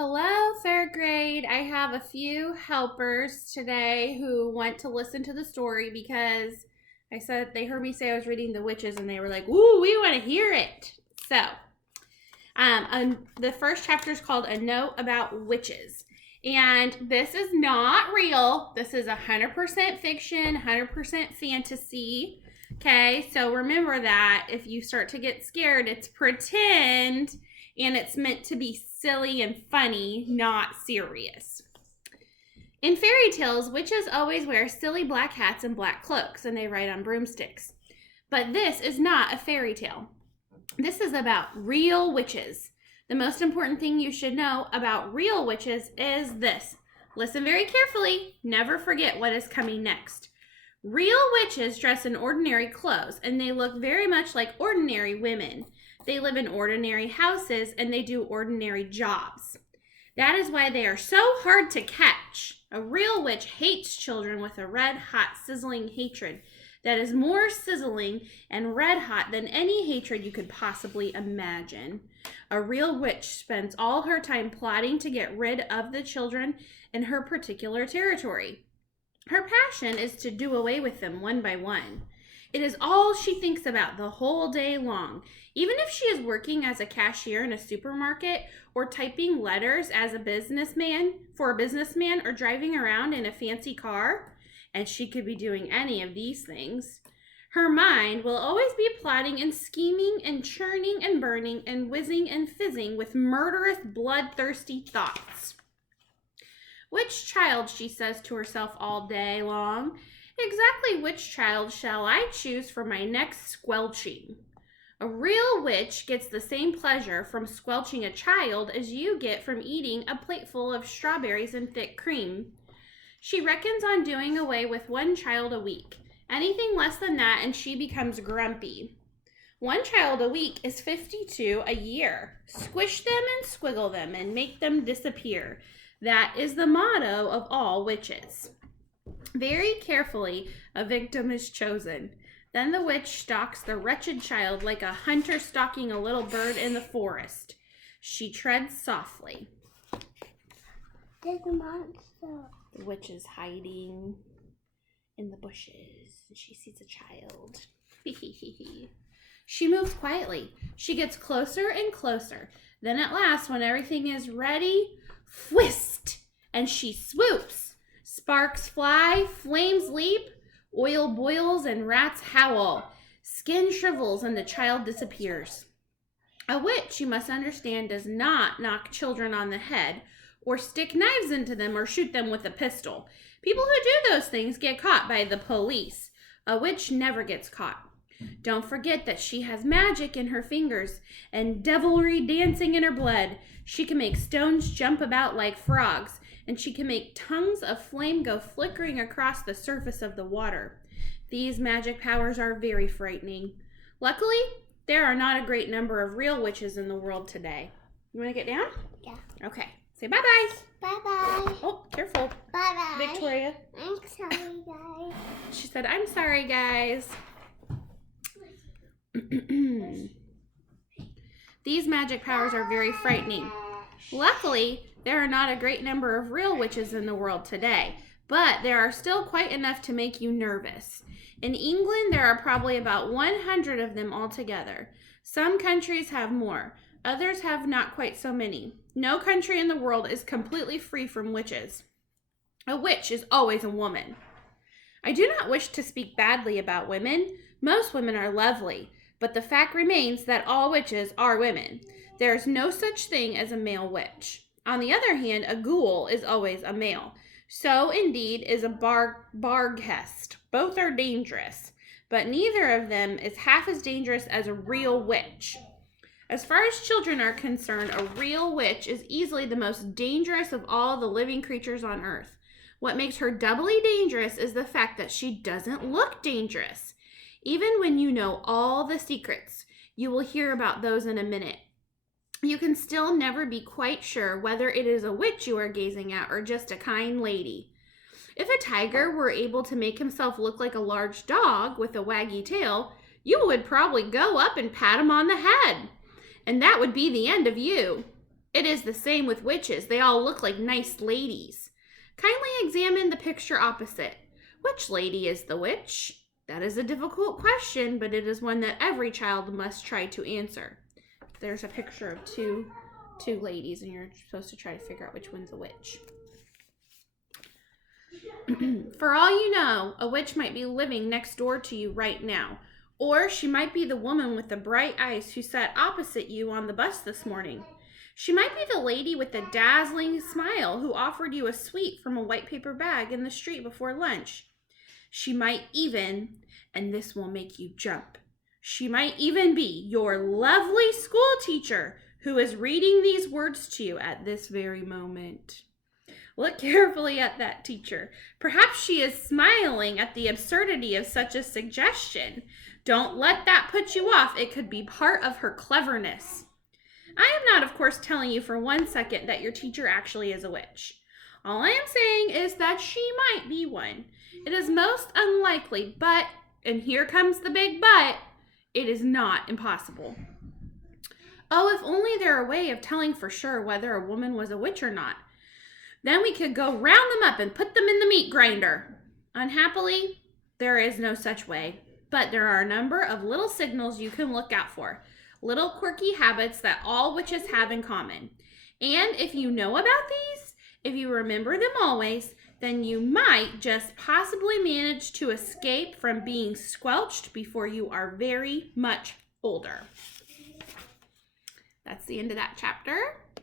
Hello, third grade. I have a few helpers today who want to listen to the story because I said they heard me say I was reading The Witches and they were like, "Ooh, we want to hear it." So, the first chapter is called A Note About Witches. And this is not real. This is 100% fiction, 100% fantasy. Okay, so remember that if you start to get scared, it's pretend and it's meant to be silly and funny, not serious. In fairy tales, witches always wear silly black hats and black cloaks, and they ride on broomsticks. But this is not a fairy tale. This is about real witches. The most important thing you should know about real witches is this. Listen very carefully. Never forget what is coming next. Real witches dress in ordinary clothes, and they look very much like ordinary women. They live in ordinary houses, and they do ordinary jobs. That is why they are so hard to catch. A real witch hates children with a red-hot, sizzling hatred that is more sizzling and red-hot than any hatred you could possibly imagine. A real witch spends all her time plotting to get rid of the children in her particular territory. Her passion is to do away with them one by one. It is all she thinks about the whole day long. Even if she is working as a cashier in a supermarket or typing letters as a businessman or driving around in a fancy car, and she could be doing any of these things, her mind will always be plotting and scheming and churning and burning and whizzing and fizzing with murderous, bloodthirsty thoughts. Which child, she says to herself all day long, exactly which child shall I choose for my next squelching? A real witch gets the same pleasure from squelching a child as you get from eating a plateful of strawberries and thick cream. She reckons on doing away with one child a week. Anything less than that and she becomes grumpy. One child a week is 52 a year. Squish them and squiggle them and make them disappear. That is the motto of all witches. Very carefully, a victim is chosen. Then the witch stalks the wretched child like a hunter stalking a little bird in the forest. She treads softly. There's a monster. The witch is hiding in the bushes. She sees a child. She moves quietly. She gets closer and closer. Then at last, when everything is ready, whist! And she swoops. Sparks fly, flames leap, oil boils, and rats howl. Skin shrivels, and the child disappears. A witch, you must understand, does not knock children on the head, or stick knives into them, or shoot them with a pistol. People who do those things get caught by the police. A witch never gets caught. Don't forget that she has magic in her fingers and devilry dancing in her blood. She can make stones jump about like frogs, and she can make tongues of flame go flickering across the surface of the water. These magic powers are very frightening. Luckily, there are not a great number of real witches in the world today. You want to get down? Yeah. Okay. Say bye-bye. Bye-bye. Oh, careful. Bye-bye. Victoria. I'm sorry, guys. She said, I'm sorry, guys. These magic powers are very frightening. Luckily, there are not a great number of real witches in the world today, but there are still quite enough to make you nervous. In England, there are probably about 100 of them altogether. Some countries have more. Others have not quite so many. No country in the world is completely free from witches. A witch is always a woman. I do not wish to speak badly about women. Most women are lovely, but the fact remains that all witches are women. There is no such thing as a male witch. On the other hand, a ghoul is always a male. So, indeed, is a Barghest. Both are dangerous, but neither of them is half as dangerous as a real witch. As far as children are concerned, a real witch is easily the most dangerous of all the living creatures on earth. What makes her doubly dangerous is the fact that she doesn't look dangerous. Even when you know all the secrets, you will hear about those in a minute. You can still never be quite sure whether it is a witch you are gazing at or just a kind lady. If a tiger were able to make himself look like a large dog with a waggy tail, you would probably go up and pat him on the head. And that would be the end of you. It is the same with witches. They all look like nice ladies. Kindly examine the picture opposite. Which lady is the witch? That is a difficult question, but it is one that every child must try to answer. There's a picture of two ladies, and you're supposed to try to figure out which one's the witch. For all you know, a witch might be living next door to you right now. Or she might be the woman with the bright eyes who sat opposite you on the bus this morning. She might be the lady with the dazzling smile who offered you a sweet from a white paper bag in the street before lunch. She might even, and this will make you jump, she might even be your lovely school teacher who is reading these words to you at this very moment. Look carefully at that teacher. Perhaps she is smiling at the absurdity of such a suggestion. Don't let that put you off. It could be part of her cleverness. I am not, of course, telling you for 1 second that your teacher actually is a witch. All I am saying is that she might be one. It is most unlikely, but, and here comes the big but, it is not impossible. Oh, if only there were a way of telling for sure whether a woman was a witch or not. Then we could go round them up and put them in the meat grinder. Unhappily, there is no such way, but there are a number of little signals you can look out for. Little quirky habits that all witches have in common. And if you know about these, if you remember them always, then you might just possibly manage to escape from being squelched before you are very much older. That's the end of that chapter.